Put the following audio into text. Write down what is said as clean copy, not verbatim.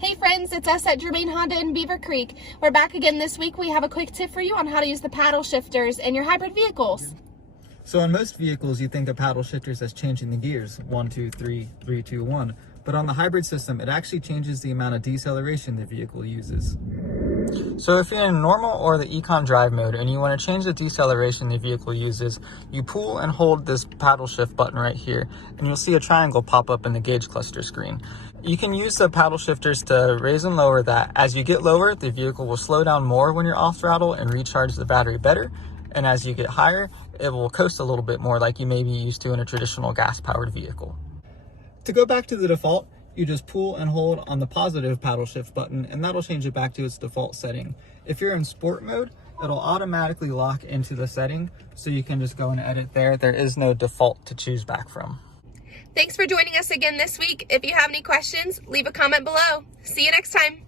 Hey friends, it's us at Germain Honda in Beavercreek. We're back again this week. We have a quick tip for you on how to use the paddle shifters in your hybrid vehicles. So in most vehicles, you think of paddle shifters as changing the gears, 1, 2, 3, 3, 2, 1. But on the hybrid system, it actually changes the amount of deceleration the vehicle uses. So if you're in normal or the econ drive mode and you want to change the deceleration the vehicle uses, you pull and hold this paddle shift button right here, and you'll see a triangle pop up in the gauge cluster screen. You can use the paddle shifters to raise and lower that. As you get lower, the vehicle will slow down more when you're off throttle and recharge the battery better. And as you get higher, it will coast a little bit more like you may be used to in a traditional gas-powered vehicle. To go back to the default, you just pull and hold on the positive paddle shift button, and that'll change it back to its default setting. If you're in sport mode, it'll automatically lock into the setting, so you can just go and edit there. There is no default to choose back from. Thanks for joining us again this week. If you have any questions, leave a comment below. See you next time.